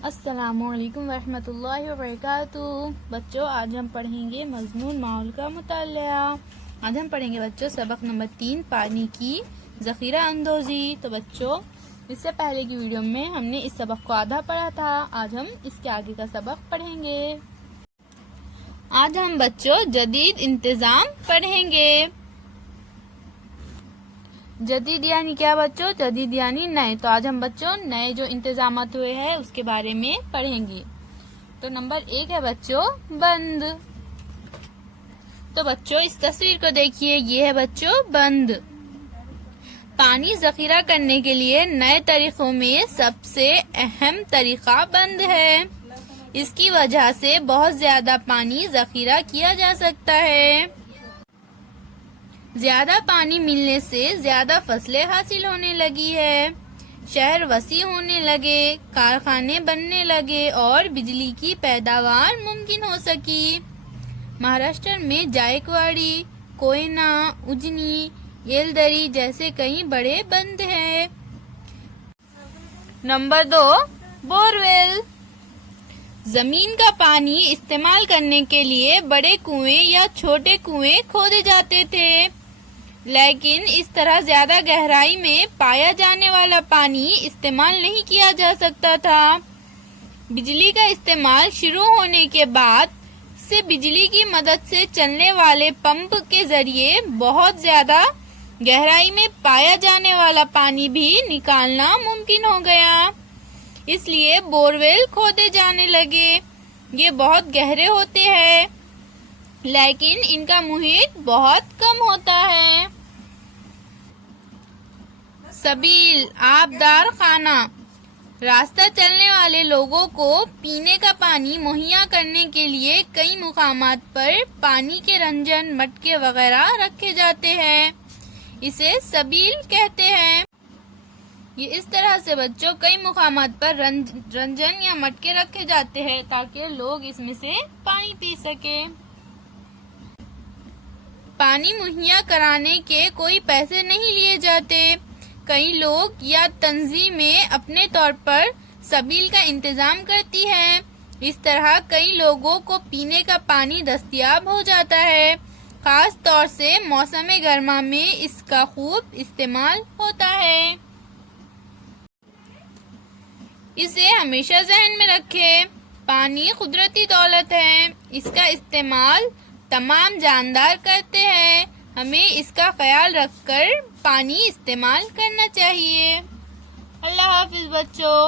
السلام علیکم ورحمۃ اللہ وبرکاتہ۔ بچوں، آج ہم پڑھیں گے مضمون ماحول کا مطالعہ۔ آج ہم پڑھیں گے بچوں سبق نمبر 3 پانی کی ذخیرہ اندوزی۔ تو بچوں، اس سے پہلے کی ویڈیو میں ہم نے اس سبق کو آدھا پڑھا تھا، آج ہم اس کے آگے کا سبق پڑھیں گے۔ آج ہم بچوں جدید انتظام پڑھیں گے۔ جدید یعنی کیا بچوں؟ جدید یعنی نئے۔ تو آج ہم بچوں نئے جو انتظامات ہوئے ہیں اس کے بارے میں پڑھیں گے۔ تو نمبر 1 ہے بچوں بند۔ تو بچوں اس تصویر کو دیکھیے، یہ ہے بچوں بند۔ پانی ذخیرہ کرنے کے لیے نئے طریقوں میں سب سے اہم طریقہ بند ہے۔ اس کی وجہ سے بہت زیادہ پانی ذخیرہ کیا جا سکتا ہے۔ زیادہ پانی ملنے سے زیادہ فصلیں حاصل ہونے لگی ہے، شہر وسیع ہونے لگے، کارخانے بننے لگے اور بجلی کی پیداوار ممکن ہو سکی۔ مہاراشٹر میں جائکواڑی، کوئنہ، اجنی، یلدری جیسے کئی بڑے بند ہیں۔ Number 2 borewell. زمین کا پانی استعمال کرنے کے لیے بڑے کنویں یا چھوٹے کنویں کھودے جاتے تھے، لیکن اس طرح زیادہ گہرائی میں پایا جانے والا پانی استعمال نہیں کیا جا سکتا تھا۔ بجلی کا استعمال شروع ہونے کے بعد سے بجلی کی مدد سے چلنے والے پمپ کے ذریعے بہت زیادہ گہرائی میں پایا جانے والا پانی بھی نکالنا ممکن ہو گیا۔ اس لیے بورویل کھودے جانے لگے۔ یہ بہت گہرے ہوتے ہیں، لیکن ان کا محیط بہت کم ہوتا ہے۔ سبیل، آبدار خانہ، راستہ چلنے والے لوگوں کو پینے کا پانی مہیا کرنے کے لیے کئی مقامات پر پانی کے رنجن، مٹکے وغیرہ رکھے جاتے ہیں، اسے سبیل کہتے ہیں۔ یہ اس طرح سے بچوں کئی مقامات پر رنجن یا مٹکے رکھے جاتے ہیں تاکہ لوگ اس میں سے پانی پی سکیں۔ پانی مہیا کرانے کے کوئی پیسے نہیں لیے جاتے۔ کئی لوگ یا تنظیمیں اپنے طور پر سبیل کا انتظام کرتی ہیں۔ اس طرح کئی لوگوں کو پینے کا پانی دستیاب ہو جاتا ہے، خاص طور سے موسم گرما میں اس کا خوب استعمال ہوتا ہے۔ اسے ہمیشہ ذہن میں رکھیں، پانی قدرتی دولت ہے، اس کا استعمال تمام جاندار کرتے ہیں، ہمیں اس کا خیال رکھ کر پانی استعمال کرنا چاہیے۔ اللہ حافظ بچوں۔